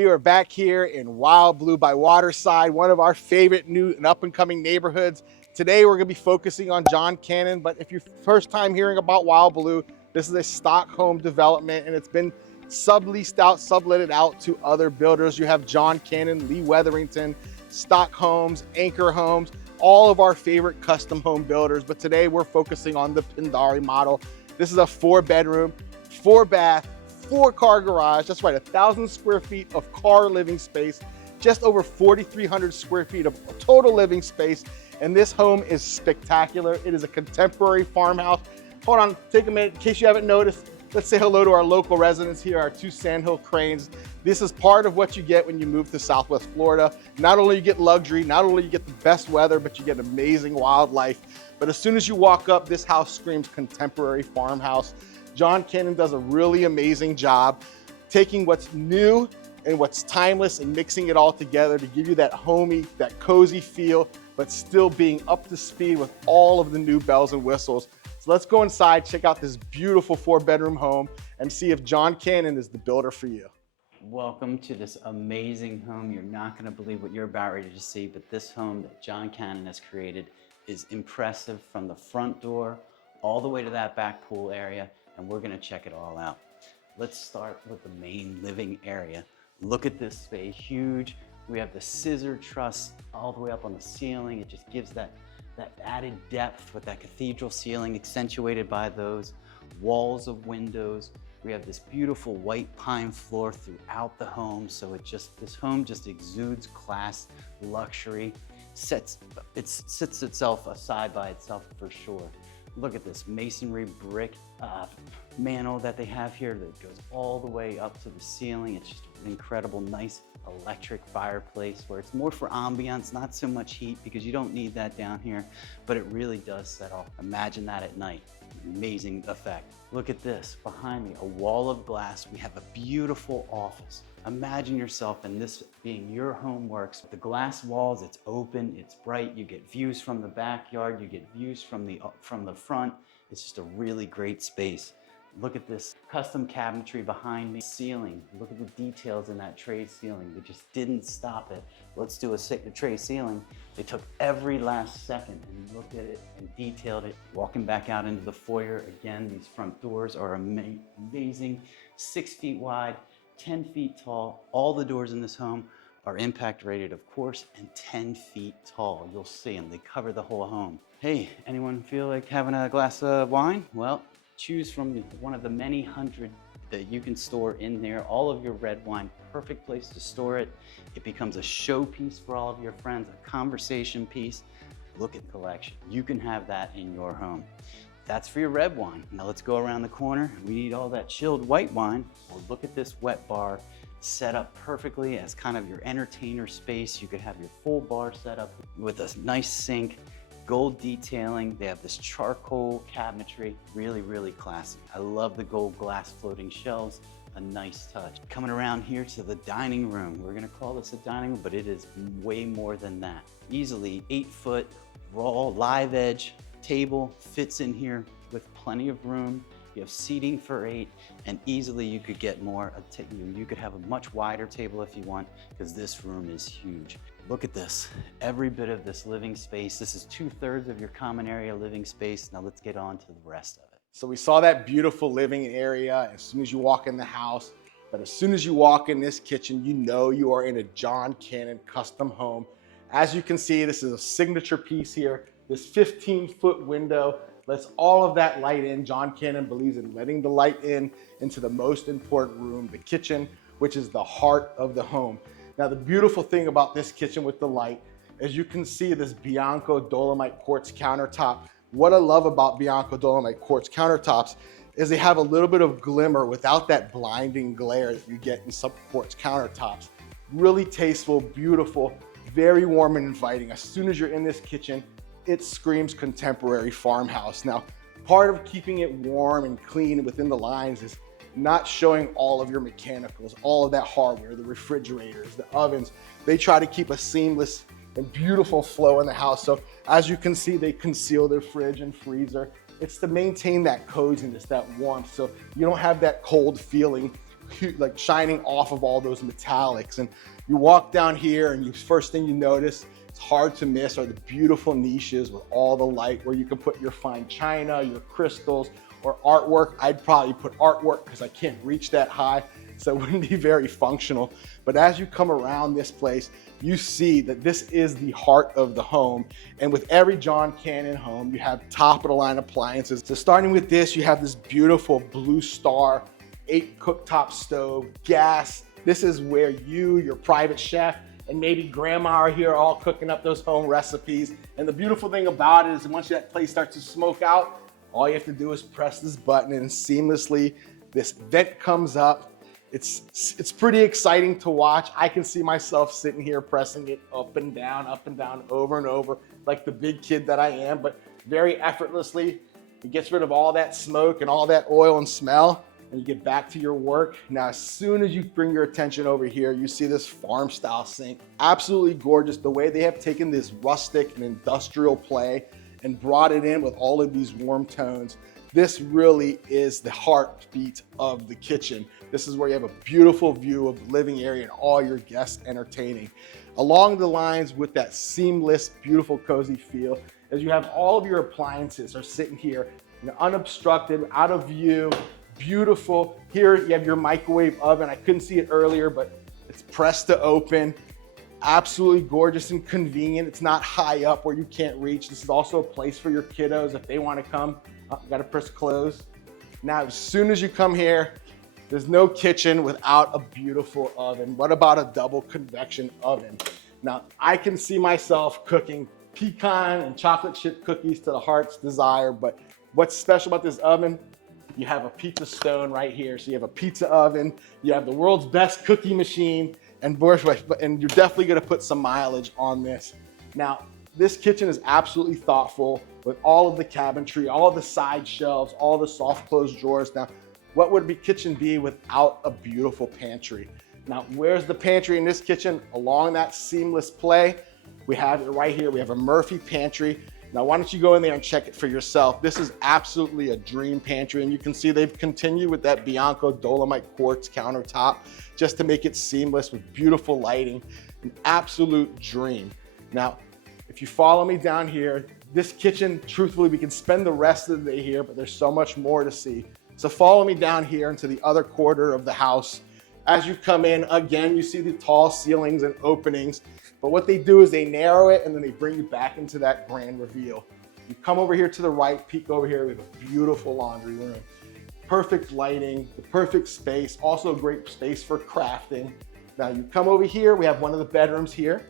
We are back here in Wild Blue by Waterside, one of our favorite new and up and coming neighborhoods. Today we're going to be focusing on John Cannon, but if you're first time hearing about Wild Blue, this is a stock home development and it's been subletted out to other builders. You have John Cannon, Lee Wetherington, Stock Homes, Anchor Homes, all of our favorite custom home builders. But today we're focusing on the Pindari model. This is a 4-bedroom, 4-bath, 4-car garage. That's right, 1,000 square feet of car living space, just over 4,300 square feet of total living space. And this home is spectacular. It is a contemporary farmhouse. Hold on, take a minute, in case you haven't noticed, let's say hello to our local residents here, our 2 sandhill cranes. This is part of what you get when you move to Southwest Florida. Not only you get luxury, not only you get the best weather, but you get amazing wildlife. But as soon as you walk up, this house screams contemporary farmhouse. John Cannon does a really amazing job taking what's new and what's timeless and mixing it all together to give you that homey, that cozy feel, but still being up to speed with all of the new bells and whistles. So let's go inside, check out this beautiful 4-bedroom home and see if John Cannon is the builder for you. Welcome to this amazing home. You're not going to believe what you're about ready to see, but this home that John Cannon has created is impressive from the front door all the way to that back pool area, and we're going to check it all out. Let's start with the main living area. Look at this space, huge. We have the scissor truss all the way up on the ceiling. It just gives that added depth with that cathedral ceiling accentuated by those walls of windows. We have this beautiful white pine floor throughout the home. So this home just exudes class, luxury, sits itself aside by itself for sure. Look at this masonry brick mantle that they have here that goes all the way up to the ceiling. It's just an incredible, nice electric fireplace where it's more for ambiance, not so much heat because you don't need that down here, but it really does set off. Imagine that at night, amazing effect. Look at this, behind me, a wall of glass. We have a beautiful office. Imagine yourself and this being your home works. The glass walls, it's open, it's bright. You get views from the backyard, you get views from the front. It's just a really great space. Look at this custom cabinetry behind me. Ceiling, look at the details in that tray ceiling. They just didn't stop it. Let's do a tray ceiling. They took every last second and looked at it and detailed it. Walking back out into the foyer, again, these front doors are amazing. 6 feet wide, 10 feet tall. All the doors in this home are impact rated, of course, and 10 feet tall. You'll see them, they cover the whole home. Hey, anyone feel like having a glass of wine? Well, choose from one of the many hundred that you can store in there. All of your red wine, perfect place to store it. It becomes a showpiece for all of your friends, a conversation piece. Look at the collection. You can have that in your home. That's for your red wine. Now let's go around the corner. We need all that chilled white wine. Well, look at this wet bar set up perfectly as kind of your entertainer space. You could have your full bar set up with a nice sink, gold detailing. They have this charcoal cabinetry, really, really classy. I love the gold glass floating shelves, a nice touch. Coming around here to the dining room. We're gonna call this a dining room, but it is way more than that. Easily 8-foot raw live edge table fits in here with plenty of room. You have seating for 8, and easily you could get more. You could have a much wider table if you want, because this room is huge. Look at this, every bit of this living space. This is 2/3 of your common area living space. Now let's get on to the rest of it. So we saw that beautiful living area as soon as you walk in the house, but as soon as you walk in this kitchen, you know you are in a John Cannon custom home. As you can see, this is a signature piece here. This 15-foot window lets all of that light in. John Cannon believes in letting the light into the most important room, the kitchen, which is the heart of the home. Now, the beautiful thing about this kitchen with the light, as you can see this Bianco Dolomite quartz countertop. What I love about Bianco Dolomite quartz countertops is they have a little bit of glimmer without that blinding glare that you get in some quartz countertops. Really tasteful, beautiful, very warm and inviting. As soon as you're in this kitchen, it screams contemporary farmhouse. Now, part of keeping it warm and clean within the lines is not showing all of your mechanicals, all of that hardware, the refrigerators, the ovens. They try to keep a seamless and beautiful flow in the house. So as you can see, they conceal their fridge and freezer. It's to maintain that coziness, that warmth, so you don't have that cold feeling like shining off of all those metallics. And you walk down here and first thing you notice, it's hard to miss, are the beautiful niches with all the light where you can put your fine china, your crystals, or artwork. I'd probably put artwork because I can't reach that high, so it wouldn't be very functional. But as you come around this place, you see that this is the heart of the home. And with every John Cannon home, you have top of the line appliances. So starting with this, you have this beautiful Blue Star 8 cooktop stove, gas. This is where you, your private chef, and maybe grandma are here all cooking up those home recipes. And the beautiful thing about it is once that place starts to smoke out, all you have to do is press this button and seamlessly this vent comes up. It's pretty exciting to watch. I can see myself sitting here pressing it up and down, over and over, like the big kid that I am, but very effortlessly. It gets rid of all that smoke and all that oil and smell, and you get back to your work. Now, as soon as you bring your attention over here, you see this farm style sink. Absolutely gorgeous. The way they have taken this rustic and industrial play and brought it in with all of these warm tones. This really is the heartbeat of the kitchen. This is where you have a beautiful view of the living area and all your guests entertaining. Along the lines with that seamless, beautiful, cozy feel, as you have all of your appliances are sitting here, unobstructed, out of view, beautiful. Here you have your microwave oven. I couldn't see it earlier, but it's pressed to open. Absolutely gorgeous and convenient. It's not high up where you can't reach. This is also a place for your kiddos if they want to come. Gotta press close. Now, as soon as you come here, there's no kitchen without a beautiful oven. What about a double convection oven? Now, I can see myself cooking pecan and chocolate chip cookies to the heart's desire, but what's special about this oven? You have a pizza stone right here. So you have a pizza oven, you have the world's best cookie machine, and you're definitely gonna put some mileage on this. Now, this kitchen is absolutely thoughtful with all of the cabinetry, all of the side shelves, all the soft closed drawers. Now, what would a kitchen be without a beautiful pantry? Now, where's the pantry in this kitchen? Along that seamless play, we have it right here. We have a Murphy pantry. Now, why don't you go in there and check it for yourself? This is absolutely a dream pantry, and you can see they've continued with that Bianco Dolomite quartz countertop just to make it seamless with beautiful lighting, an absolute dream. Now, if you follow me down here, this kitchen, truthfully, we can spend the rest of the day here, but there's so much more to see. So follow me down here into the other quarter of the house. As you come in, again, you see the tall ceilings and openings, but what they do is they narrow it and then they bring you back into that grand reveal. You come over here to the right, peek over here, we have a beautiful laundry room. Perfect lighting, the perfect space, also a great space for crafting. Now you come over here, we have one of the bedrooms here.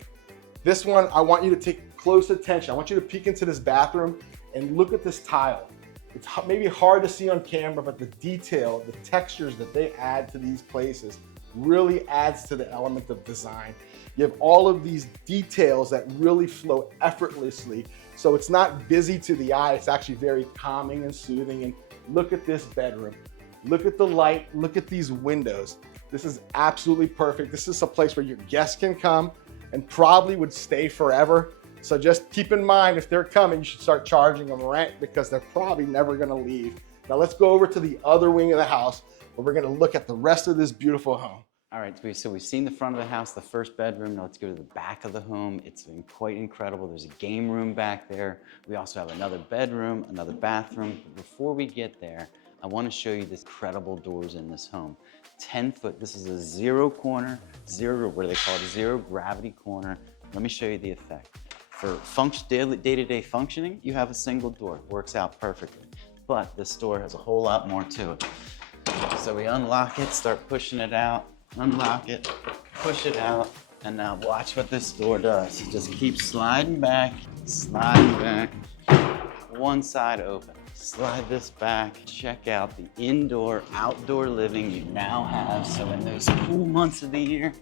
This one, I want you to take close attention. I want you to peek into this bathroom and look at this tile. It's maybe hard to see on camera, but the detail, the textures that they add to these places really adds to the element of design. You have all of these details that really flow effortlessly. So it's not busy to the eye, it's actually very calming and soothing. And look at this bedroom. Look at the light, look at these windows. This is absolutely perfect. This is a place where your guests can come and probably would stay forever. So just keep in mind, if they're coming, you should start charging them rent because they're probably never gonna leave. Now let's go over to the other wing of the house where we're gonna look at the rest of this beautiful home. All right, so we've seen the front of the house, the first bedroom. Now let's go to the back of the home. It's been quite incredible. There's a game room back there. We also have another bedroom, another bathroom. But before we get there, I wanna show you these incredible doors in this home. 10 foot, this is a zero corner, what do they call it? Zero gravity corner. Let me show you the effect. For day-to-day functioning, you have a single door, works out perfectly. But this door has a whole lot more to it. So we unlock it, start pushing it out, unlock it, push it out, and now watch what this door does. Just keep sliding back, one side open. Slide this back, check out the indoor, outdoor living you now have. So in those cool months of the year,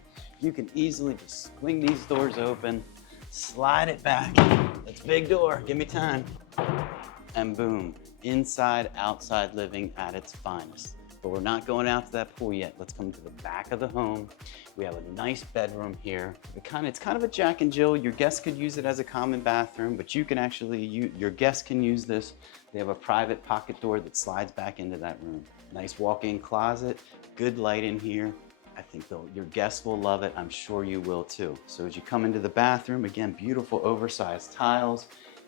you can easily just swing these doors open, slide it back. That's big door, give me time. And boom, inside, outside living at its finest. But we're not going out to that pool yet. Let's come to the back of the home. We have a nice bedroom here. It's kind of a Jack and Jill. Your guests could use it as a common bathroom, but you can actually, your guests can use this. They have a private pocket door that slides back into that room. Nice walk-in closet, good light in here. I think your guests will love it. I'm sure you will too. So as you come into the bathroom, again, beautiful oversized tiles,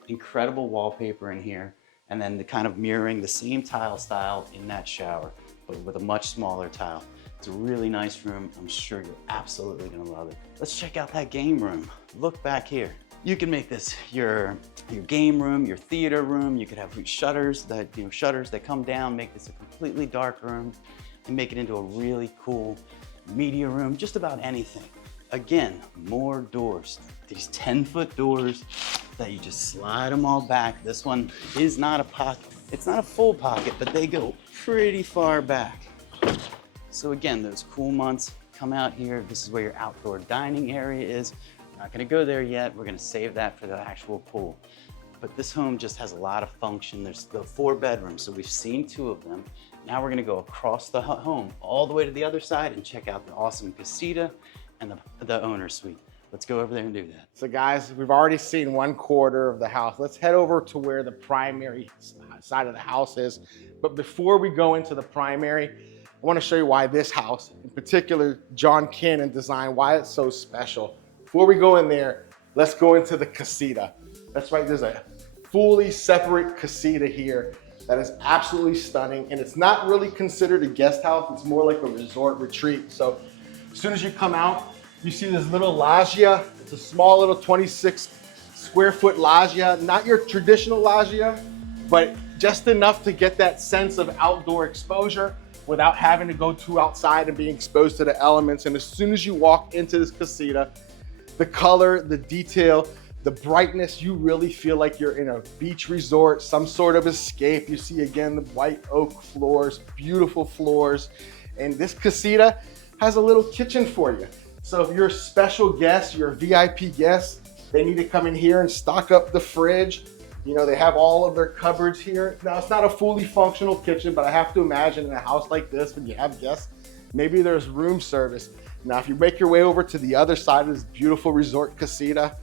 incredible wallpaper in here, and then the kind of mirroring the same tile style in that shower, but with a much smaller tile. It's a really nice room. I'm sure you're absolutely gonna love it. Let's check out that game room. Look back here. You can make this your game room, your theater room. You could have shutters that come down, make this a completely dark room, and make it into a really cool media room, just about anything. Again, more doors. These 10-foot doors that you just slide them all back. This one is not a pocket. It's not a full pocket, but they go pretty far back. So again, those cool months, come out here. This is where your outdoor dining area is. We're not gonna go there yet. We're gonna save that for the actual pool. But this home just has a lot of function. There's the 4 bedrooms, so we've seen 2 of them. Now we're gonna go across the home, all the way to the other side and check out the awesome Casita and the owner's suite. Let's go over there and do that. So guys, we've already seen 1/4 of the house. Let's head over to where the primary side of the house is. But before we go into the primary, I wanna show you why this house, in particular, John Cannon design, why it's so special. Before we go in there, let's go into the Casita. That's right, there's a fully separate Casita here that is absolutely stunning, and it's not really considered a guest house, it's more like a resort retreat. So as soon as you come out, you see this little loggia. It's a small little 26 square foot loggia, not your traditional loggia, but just enough to get that sense of outdoor exposure without having to go too outside and being exposed to the elements. And as soon as you walk into this Casita, the color, the detail, the brightness, you really feel like you're in a beach resort, some sort of escape. You see again, the white oak floors, beautiful floors. And this Casita has a little kitchen for you. So if you're a special guest, you're a VIP guest, they need to come in here and stock up the fridge. You know, they have all of their cupboards here. Now it's not a fully functional kitchen, but I have to imagine in a house like this, when you have guests, maybe there's room service. Now, if you make your way over to the other side of this beautiful resort Casita,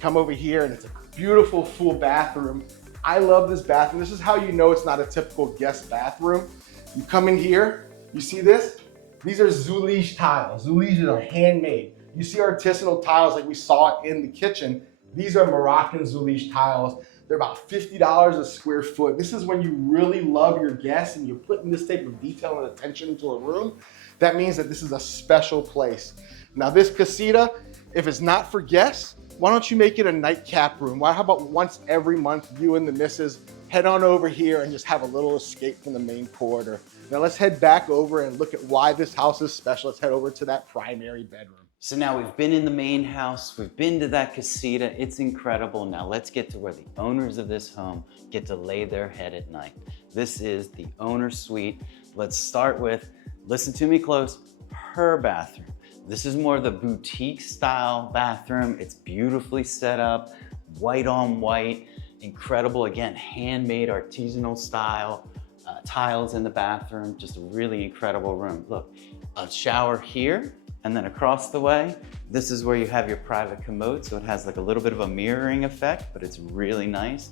come over here and it's a beautiful full bathroom. I love this bathroom. This is how you know it's not a typical guest bathroom. You come in here, you see this? These are Zulij tiles. Zulij are handmade. You see artisanal tiles like we saw in the kitchen. These are Moroccan Zulij tiles. They're about $50 a square foot. This is when you really love your guests and you're putting this type of detail and attention into a room. That means that this is a special place. Now this Casita, if it's not for guests, why don't you make it a nightcap room? How about once every month, you and the missus head on over here and just have a little escape from the main corridor. Now let's head back over and look at why this house is special. Let's head over to that primary bedroom. So now we've been in the main house, we've been to that Casita, it's incredible. Now let's get to where the owners of this home get to lay their head at night. This is the owner's suite. Let's start with, listen to me close, her bathroom. This is more the boutique style bathroom. It's beautifully set up, white on white, incredible, again, handmade artisanal style, tiles in the bathroom, just a really incredible room. Look, a shower here, and then across the way, this is where you have your private commode, so it has like a little bit of a mirroring effect, but it's really nice.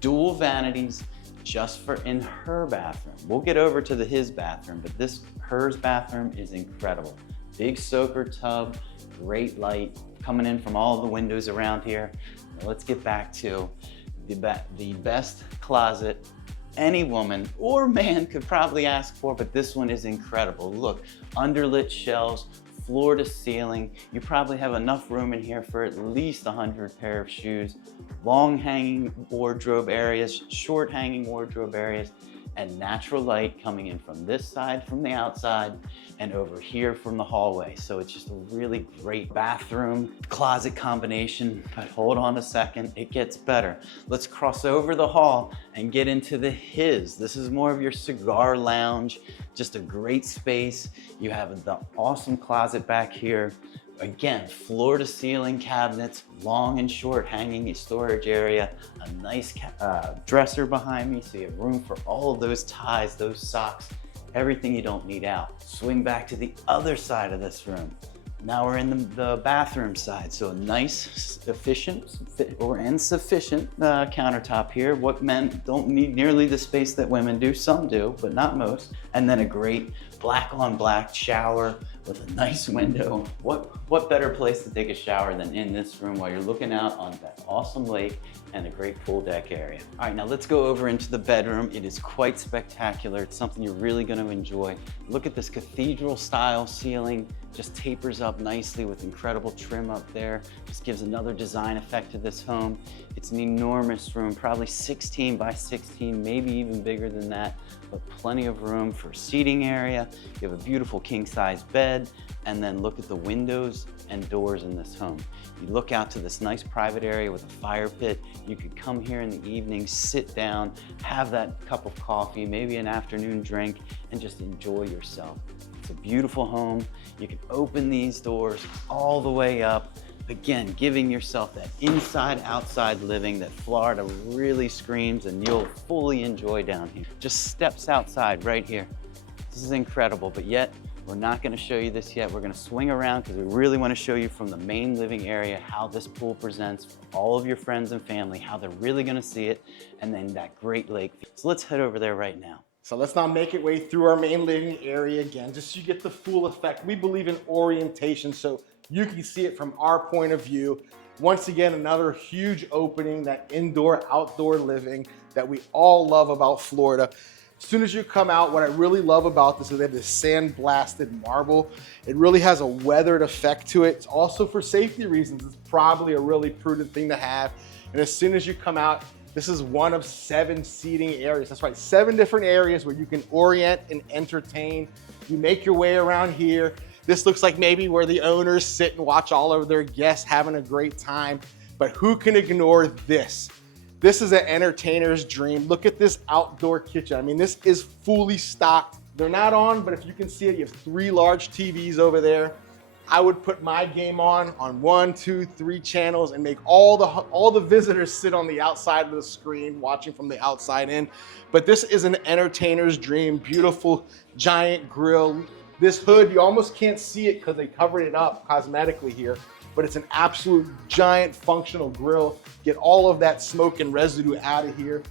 Dual vanities just for in her bathroom. We'll get over to his bathroom, but hers bathroom is incredible. Big soaker tub, great light coming in from all the windows around here. Now let's get back to the best closet any woman or man could probably ask for, but this one is incredible. Look, underlit shelves, floor to ceiling. You probably have enough room in here for at least 100 pair of shoes, long hanging wardrobe areas, short hanging wardrobe areas, and natural light coming in from this side, from the outside, and over here from the hallway. So it's just a really great bathroom closet combination, but hold on a second, it gets better. Let's cross over the hall and get into his. This is more of your cigar lounge, just a great space. You have the awesome closet back here. Again, floor to ceiling cabinets, long and short hanging storage area, a nice dresser behind me, so you have room for all of those ties, those socks, everything you don't need out. Swing back to the other side of this room. Now we're in the bathroom side, so a nice, efficient, and sufficient countertop here. What men don't need nearly the space that women do. Some do, but not most. And then a great black on black shower with a nice window. What better place to take a shower than in this room while you're looking out on that awesome lake and a great pool deck area. All right, now let's go over into the bedroom. It is quite spectacular. It's something you're really gonna enjoy. Look at this cathedral style ceiling, just tapers up nicely with incredible trim up there. Just gives another design effect to this home. It's an enormous room, probably 16 by 16, maybe even bigger than that, but plenty of room for seating area. You have a beautiful king size bed, and then look at the windows and doors in this home. You look out to this nice private area with a fire pit. You could come here in the evening, sit down, have that cup of coffee, maybe an afternoon drink, and just enjoy yourself. It's a beautiful home. You can open these doors all the way up. Again, giving yourself that inside-outside living that Florida really screams and you'll fully enjoy down here. Just steps outside right here. This is incredible, but yet we're not gonna show you this yet. We're gonna swing around because we really wanna show you from the main living area how this pool presents for all of your friends and family, how they're really gonna see it, and then that great lake. So let's head over there right now. So let's now make it way through our main living area again, just so you get the full effect. We believe in orientation, so you can see it from our point of view. Once again, another huge opening, that indoor, outdoor living that we all love about Florida. As soon as you come out, what I really love about this is they have this sand-blasted marble. It really has a weathered effect to it. It's also for safety reasons. It's probably a really prudent thing to have. And as soon as you come out, this is one of 7 seating areas. That's right, 7 different areas where you can orient and entertain. You make your way around here. This looks like maybe where the owners sit and watch all of their guests having a great time. But who can ignore this? This is an entertainer's dream. Look at this outdoor kitchen. I mean, this is fully stocked. They're not on, but if you can see it, you have 3 large TVs over there. I would put my game on 1, 2, 3 channels and make all the visitors sit on the outside of the screen watching from the outside in. But this is an entertainer's dream. Beautiful giant grill. This hood, you almost can't see it because they covered it up cosmetically here, but it's an absolute giant functional grill. Get all of that smoke and residue out of here.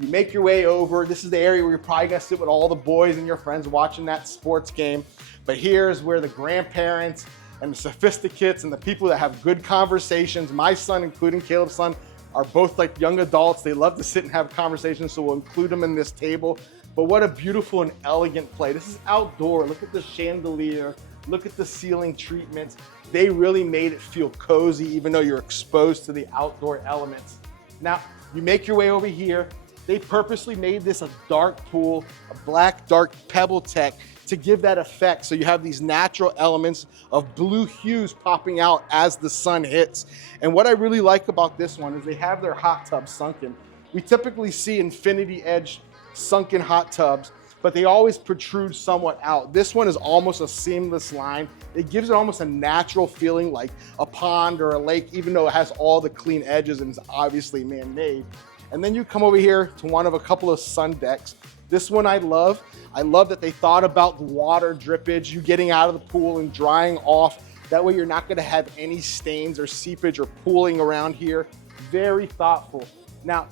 You make your way over. This is the area where you're probably gonna sit with all the boys and your friends watching that sports game. But here's where the grandparents and the sophisticates and the people that have good conversations, my son, including Caleb's son, are both like young adults. They love to sit and have conversations, so we'll include them in this table. But what a beautiful and elegant play. This is outdoor. Look at the chandelier. Look at the ceiling treatments. They really made it feel cozy, even though you're exposed to the outdoor elements. Now, you make your way over here. They purposely made this a dark pool, a black, dark pebble tech to give that effect. So you have these natural elements of blue hues popping out as the sun hits. And what I really like about this one is they have their hot tub sunken. We typically see infinity edge sunken hot tubs, but they always protrude somewhat out. This one is almost a seamless line. It gives it almost a natural feeling like a pond or a lake, even though it has all the clean edges and is obviously man-made. And then you come over here to one of a couple of sun decks. This one I love. I love that they thought about the water drippage, you getting out of the pool and drying off. That way you're not gonna have any stains or seepage or pooling around here. Very thoughtful. Now,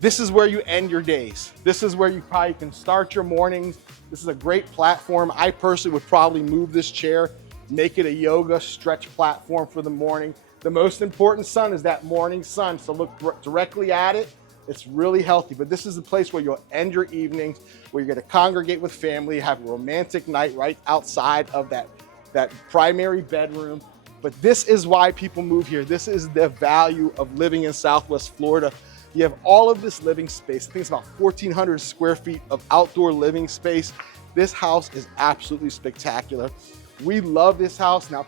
this is where you end your days. This is where you probably can start your mornings. This is a great platform. I personally would probably move this chair, make it a yoga stretch platform for the morning. The most important sun is that morning sun, so look directly at it. It's really healthy, but this is the place where you'll end your evenings, where you're gonna congregate with family, have a romantic night right outside of that primary bedroom. But this is why people move here. This is the value of living in Southwest Florida. You have all of this living space. I think it's about 1,400 square feet of outdoor living space. This house is absolutely spectacular. We love this house. Now,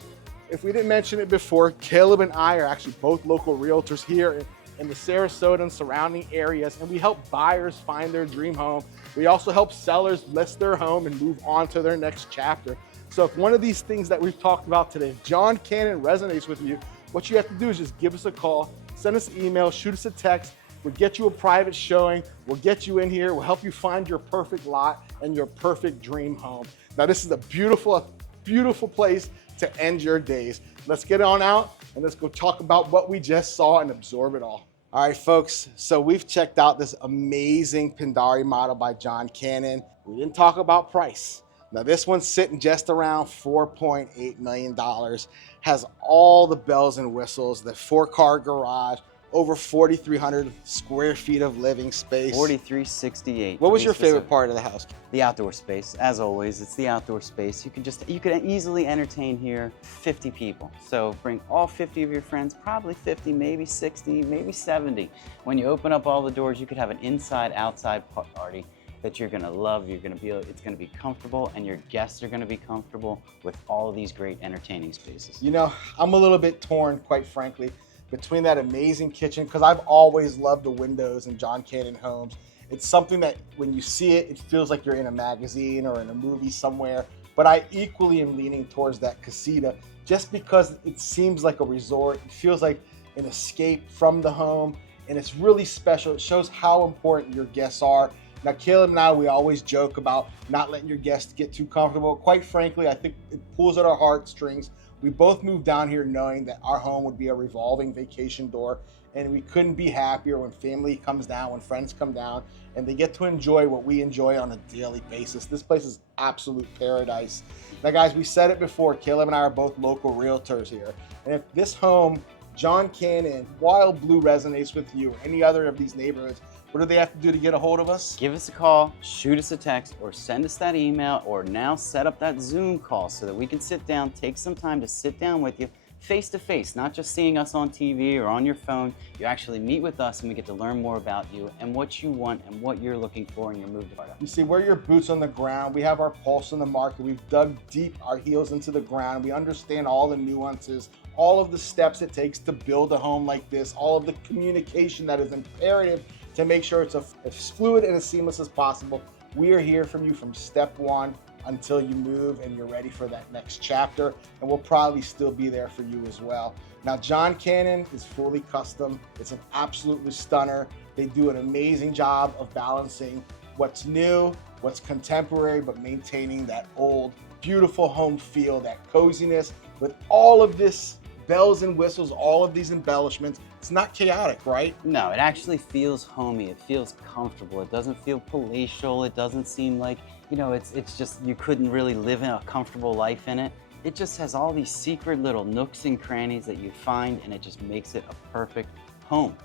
if we didn't mention it before, Caleb and I are actually both local realtors here in the Sarasota and surrounding areas, and we help buyers find their dream home. We also help sellers list their home and move on to their next chapter. So if one of these things that we've talked about today, if John Cannon resonates with you, what you have to do is just give us a call, send us an email, shoot us a text. We'll get you a private showing. We'll get you in here. We'll help you find your perfect lot and your perfect dream home. Now, this is a beautiful, beautiful place to end your days. Let's get on out and let's go talk about what we just saw and absorb it all. All right, folks, so we've checked out this amazing Pindari model by John Cannon. We didn't talk about price. Now, this one's sitting just around $4.8 million, has all the bells and whistles, the 4-car garage, over 4,300 square feet of living space. 4,368. What was your favorite part of the house? The outdoor space. As always, it's the outdoor space. You could easily entertain here 50 people. So bring all 50 of your friends, probably 50, maybe 60, maybe 70. When you open up all the doors, you could have an inside-outside party that you're gonna love. It's gonna be comfortable, and your guests are gonna be comfortable with all of these great entertaining spaces. You know, I'm a little bit torn, quite frankly, between that amazing kitchen, because I've always loved the windows in John Cannon homes. It's something that when you see it, it feels like you're in a magazine or in a movie somewhere. But I equally am leaning towards that Casita, just because it seems like a resort. It feels like an escape from the home, and it's really special. It shows how important your guests are. Now, Caleb and I, we always joke about not letting your guests get too comfortable. Quite frankly, I think it pulls at our heartstrings. We both moved down here knowing that our home would be a revolving vacation door, and we couldn't be happier when family comes down, when friends come down, and they get to enjoy what we enjoy on a daily basis. This place is absolute paradise. Now, guys, we said it before, Caleb and I are both local realtors here, and if this home, John Cannon, Wild Blue, resonates with you, or any other of these neighborhoods, what do they have to do to get a hold of us? Give us a call, shoot us a text, or send us that email, or now set up that Zoom call so that we can sit down, take some time to sit down with you face to face, not just seeing us on TV or on your phone. You actually meet with us and we get to learn more about you and what you want and what you're looking for in your move to Florida. You see, we're your boots on the ground. We have our pulse on the market. We've dug deep our heels into the ground. We understand all the nuances, all of the steps it takes to build a home like this, all of the communication that is imperative to make sure it's as fluid and as seamless as possible. We are here from you from step one until you move and you're ready for that next chapter, and we'll probably still be there for you as well. Now, John Cannon is fully custom. It's an absolutely stunner. They do an amazing job of balancing what's new, what's contemporary, but maintaining that old, beautiful home feel, that coziness with all of this bells and whistles, all of these embellishments. It's not chaotic, right? No, it actually feels homey. It feels comfortable. It doesn't feel palatial. It doesn't seem like, you know, it's just you couldn't really live in a comfortable life in it. It just has all these secret little nooks and crannies that you find, and it just makes it a perfect home,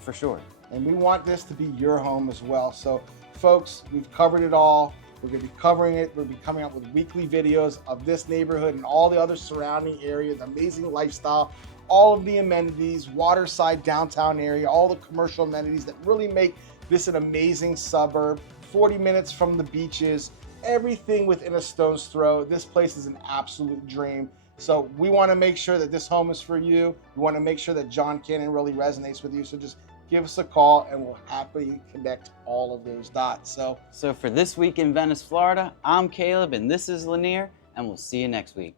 for sure. And we want this to be your home as well. So, folks, we've covered it all. We're going to be covering it. We'll be coming up with weekly videos of this neighborhood and all the other surrounding areas, amazing lifestyle, all of the amenities, waterside downtown area, all the commercial amenities that really make this an amazing suburb. 40 minutes from the beaches, everything within a stone's throw. This place is an absolute dream. So we want to make sure that this home is for you. We want to make sure that John Cannon really resonates with you. So just give us a call and we'll happily connect all of those dots. So for this week in Venice, Florida, I'm Caleb and this is Lanir, and we'll see you next week.